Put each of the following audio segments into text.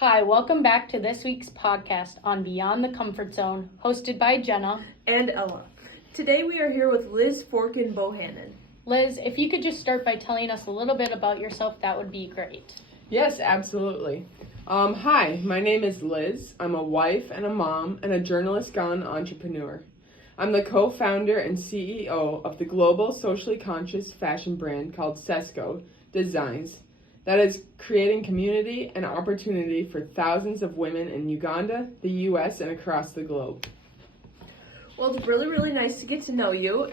Hi, welcome back to this week's podcast on Beyond the Comfort Zone, hosted by Jenna and Ella. Today we are here with Liz Forkin Bohannon. Liz, if you could just start by telling us a little bit about yourself, that would be great. Yes, absolutely. Hi, my name is Liz. I'm a wife and a mom and a journalist gone entrepreneur. I'm the co-founder and CEO of the global socially conscious fashion brand called Sesco Designs that is creating community and opportunity for thousands of women in Uganda, the U.S., and across the globe. Well, it's really nice to get to know you.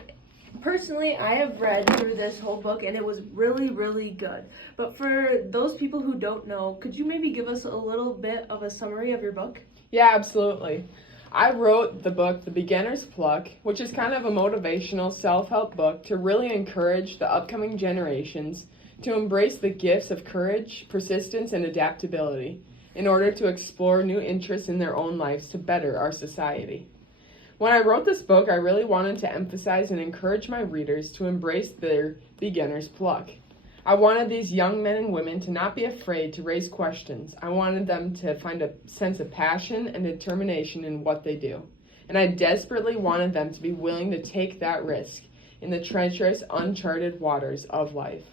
Personally, I have read through this whole book and it was really good. But for those people who don't know, could you maybe give us a little bit of a summary of your book? Yeah, absolutely. I wrote the book, The Beginners Pluck, which is kind of a motivational self-help book to really encourage the upcoming generations to embrace the gifts of courage, persistence, and adaptability in order to explore new interests in their own lives to better our society. When I wrote this book, I really wanted to emphasize and encourage my readers to embrace their beginner's pluck. I wanted these young men and women to not be afraid to raise questions. I wanted them to find a sense of passion and determination in what they do. And I desperately wanted them to be willing to take that risk in the treacherous, uncharted waters of life.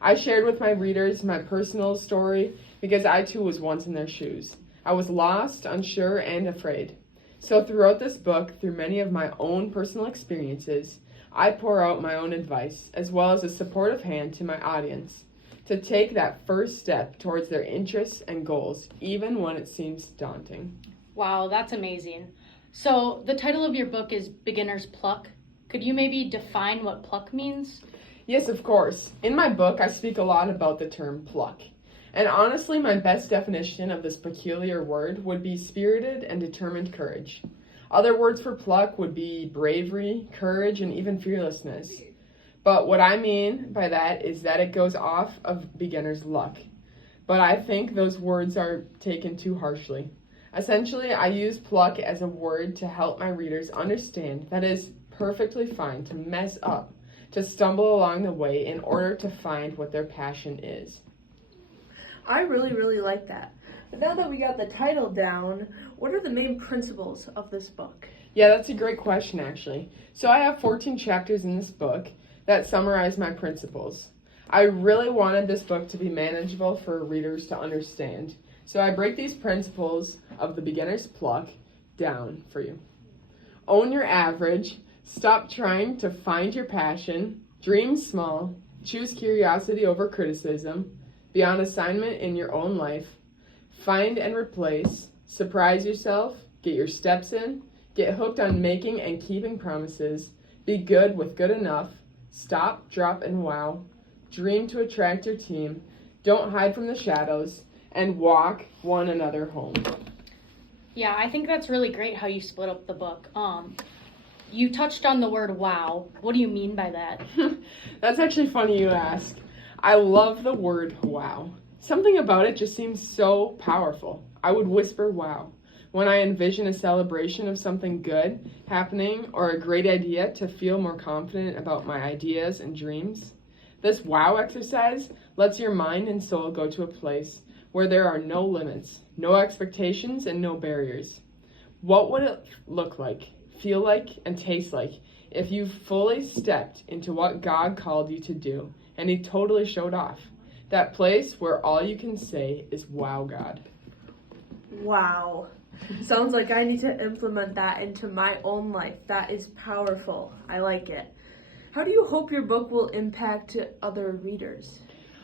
I shared with my readers my personal story because I too was once in their shoes. I was lost, unsure, and afraid. So throughout this book, through many of my own personal experiences, I pour out my own advice, as well as a supportive hand to my audience, to take that first step towards their interests and goals, even when it seems daunting. Wow, that's amazing. So the title of your book is Beginner's Pluck. Could you maybe define what pluck means? Yes, of course. In my book, I speak a lot about the term pluck. And honestly, my best definition of this peculiar word would be spirited and determined courage. Other words for pluck would be bravery, courage, and even fearlessness. But what I mean by that is that it goes off of beginner's luck. But I think those words are taken too harshly. Essentially, I use pluck as a word to help my readers understand that it is perfectly fine to mess up, to stumble along the way in order to find what their passion is. I really like that. But now that we got the title down, what are the main principles of this book? Yeah, that's a great question, actually. So I have 14 chapters in this book that summarize my principles. I really wanted this book to be manageable for readers to understand. So I break these principles of the beginner's pluck down for you. Own your average. Stop trying to find your passion. Dream small. Choose curiosity over criticism. Be on assignment in your own life. Find and replace. Surprise yourself. Get your steps in. Get hooked on making and keeping promises. Be good with good enough. Stop, drop, and wow. Dream to attract your team. Don't hide from the shadows. And walk one another home. Yeah, I think that's really great how you split up the book. You touched on the word wow. What do you mean by that? That's actually funny you ask. I love the word wow. Something about it just seems so powerful. I would whisper wow when I envision a celebration of something good happening or a great idea to feel more confident about my ideas and dreams. This wow exercise lets your mind and soul go to a place where there are no limits, no expectations, and no barriers. What would it look like, feel like, and taste like if you fully stepped into what God called you to do and He totally showed off? That place where all you can say is, wow, God. Wow. Sounds like I need to implement that into my own life. That is powerful. I like it. How do you hope your book will impact other readers?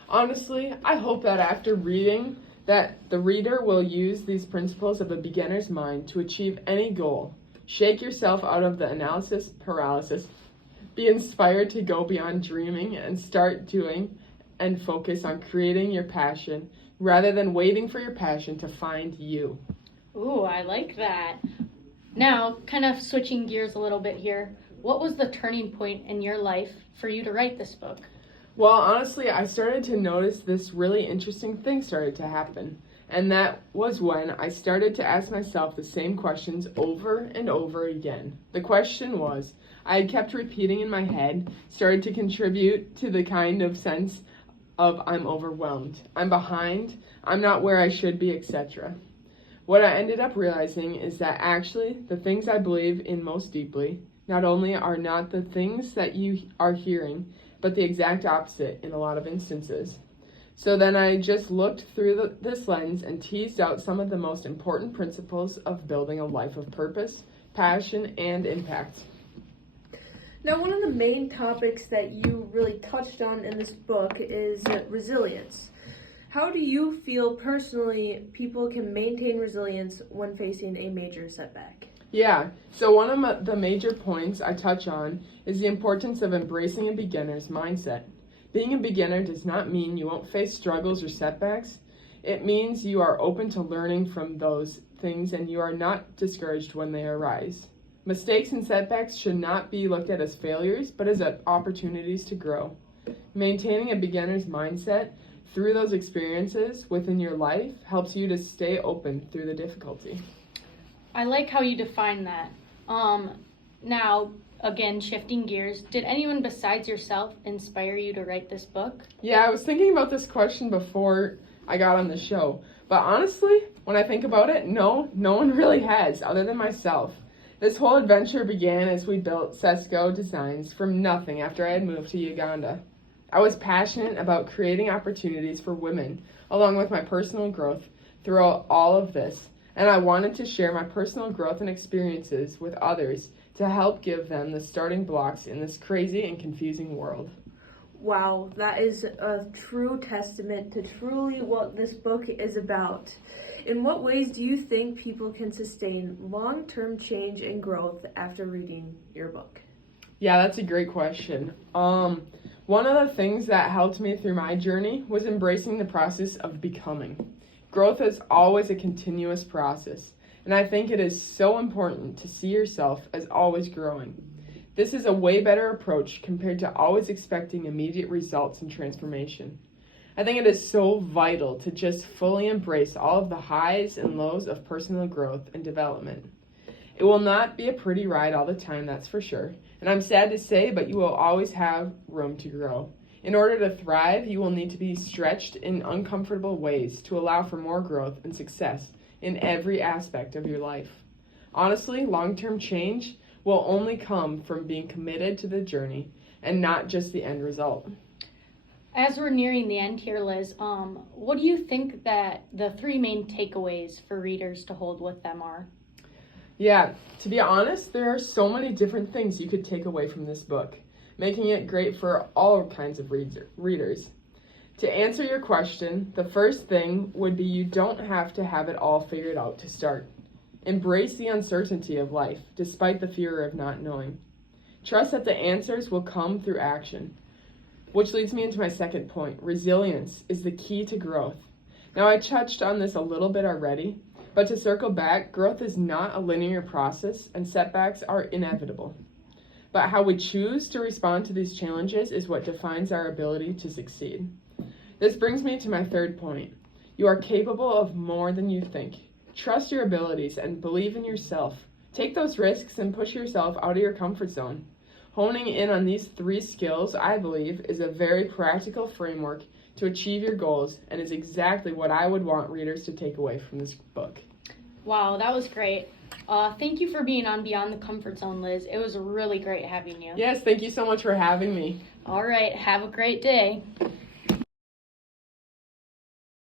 Honestly, I hope that after reading, that the reader will use these principles of a beginner's mind to achieve any goal. Shake yourself out of the analysis paralysis. Be inspired to go beyond dreaming and start doing and focus on creating your passion rather than waiting for your passion to find you. Ooh, I like that. Now, kind of switching gears a little bit here, what was the turning point in your life for you to write this book? Well, honestly, I started to notice this really interesting thing started to happen. And that was when I started to ask myself the same questions over and over again. The question was, I had kept repeating in my head, started to contribute to the kind of sense of I'm overwhelmed, I'm behind, I'm not where I should be, etc. What I ended up realizing is that actually the things I believe in most deeply not only are not the things that you are hearing, but the exact opposite in a lot of instances. So then I just looked through this lens and teased out some of the most important principles of building a life of purpose, passion, and impact. Now, one of the main topics that you really touched on in this book is resilience. How do you feel personally people can maintain resilience when facing a major setback? Yeah, so one of the major points I touch on is the importance of embracing a beginner's mindset. Being a beginner does not mean you won't face struggles or setbacks. It means you are open to learning from those things and you are not discouraged when they arise. Mistakes and setbacks should not be looked at as failures, but as opportunities to grow. Maintaining a beginner's mindset through those experiences within your life helps you to stay open through the difficulty. I like how you define that. Now, again, shifting gears, did anyone besides yourself inspire you to write this book? Yeah, I was thinking about this question before I got on the show. But honestly, when I think about it, no one really has, other than myself. This whole adventure began as we built Sesco Designs from nothing after I had moved to Uganda. I was passionate about creating opportunities for women, along with my personal growth throughout all of this. And I wanted to share my personal growth and experiences with others to help give them the starting blocks in this crazy and confusing world. Wow, that is a true testament to truly what this book is about. In what ways do you think people can sustain long-term change and growth after reading your book? Yeah, that's a great question. One of the things that helped me through my journey was embracing the process of becoming. Growth is always a continuous process, and I think it is so important to see yourself as always growing. This is a way better approach compared to always expecting immediate results and transformation. I think it is so vital to just fully embrace all of the highs and lows of personal growth and development. It will not be a pretty ride all the time, that's for sure. And I'm sad to say, but you will always have room to grow. In order to thrive, you will need to be stretched in uncomfortable ways to allow for more growth and success in every aspect of your life. Honestly, long-term change will only come from being committed to the journey and not just the end result. As we're nearing the end here, Liz, what do you think that the three main takeaways for readers to hold with them are? Yeah, to be honest, there are so many different things you could take away from this book, making it great for all kinds of readers. To answer your question, the first thing would be you don't have to have it all figured out to start. Embrace the uncertainty of life, despite the fear of not knowing. Trust that the answers will come through action. Which leads me into my second point. Resilience is the key to growth. Now, I touched on this a little bit already, but to circle back, growth is not a linear process and setbacks are inevitable. But how we choose to respond to these challenges is what defines our ability to succeed. This brings me to my third point. You are capable of more than you think. Trust your abilities and believe in yourself. Take those risks and push yourself out of your comfort zone. Honing in on these three skills, I believe, is a very practical framework to achieve your goals and is exactly what I would want readers to take away from this book. Wow, that was great. Thank you for being on Beyond the Comfort Zone, Liz. It was really great having you. Yes, thank you so much for having me. All right, have a great day.